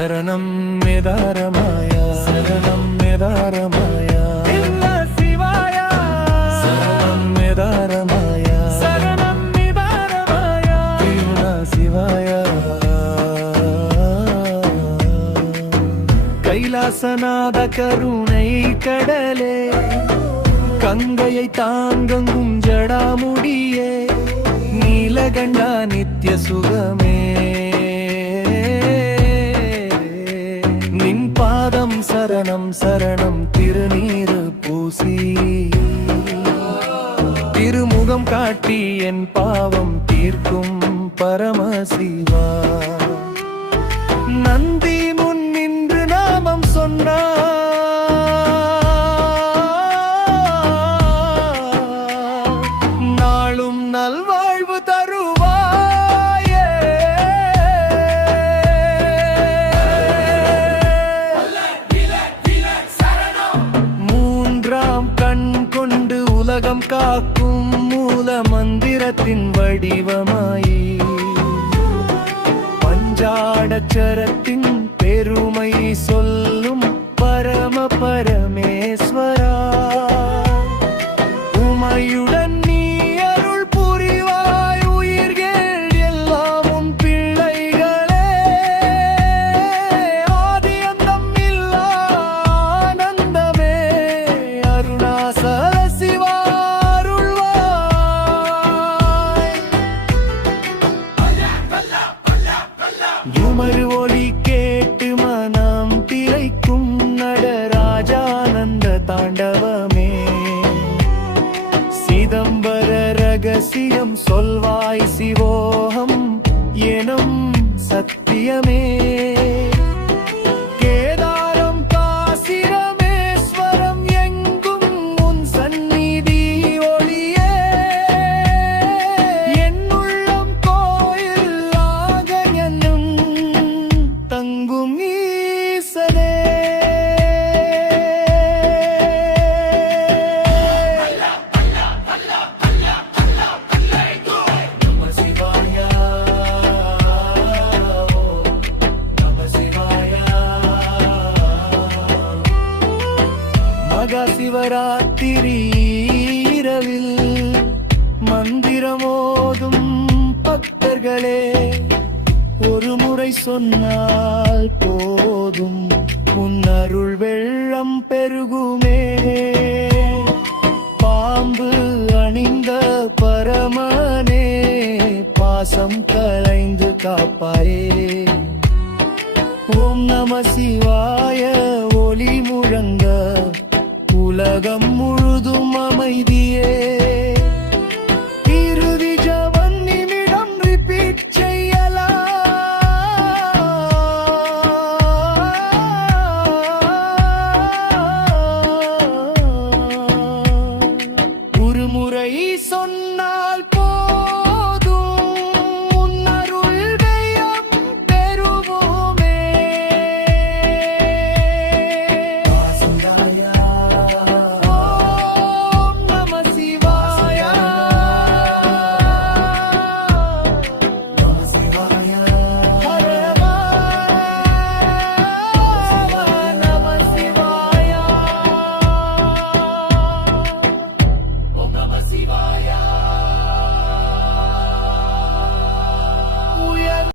சரணம் மேதாரமாயா சரணம் மேதாரமாயா இல்ல சிவாயா சரணம் மேதாரமாயா சரணம் மேதாரமாயா இல்ல சிவாயா கைலாசநாத கருணை கடலே கங்கையை தாங்கங்கும் ஜடாமுடியே நீலகண்டா நித்ய சுகமே நின் பாதம் சரணம் சரணம் திருநீரு பூசி திருமுகம் காட்டி என் பாவம் தீர்க்கும் பரமசிவா நந்தி முன் நின்று நாமம் சொன்னார் நாளும் நல்வாழ்வு தருவாயே மூன்றாம் கண் கொண்டு உலகம் காக்கும் மூல மந்திரத்தின் வடிவமாயி பஞ்சாடச்சரத்தின் பெருமை சொல்லும் பரம பரமேஸ்வரா உமையுடன் நீ அருள் புரிவாய் உயிர்கள் எல்லாம் உன் பிள்ளைகளே ஆதி அந்தம் இல்லா ஆனந்தமே அருணாசல சிவா உமரு ஒலி கேட்டு மனம் திரைக்கும் நடராஜானந்த தாண்டவமே சிதம்பர ரகசியம் சொல்வாய் சிவோகம் எனும் சத்தியமே கேதாரம் காசிரமேஸ்வரம் எங்கும் உன் சந்நிதி ஒளியே என்னுள்ளம் கோயில் ஆக என்னும் தங்கும் ஈசனே நம சிவாயா நம சிவாயா மகா சிவராத்திரி இரவில் மந்திரமோதும் பக்தர்களே ஒரு முறை சொன்னால் போதும் உன் அருள் வெள்ளம் பெருகுமே பாம்பு அணிந்த பரமனே பாசம் கலைந்து காப்பாயே ஓம் நம சிவா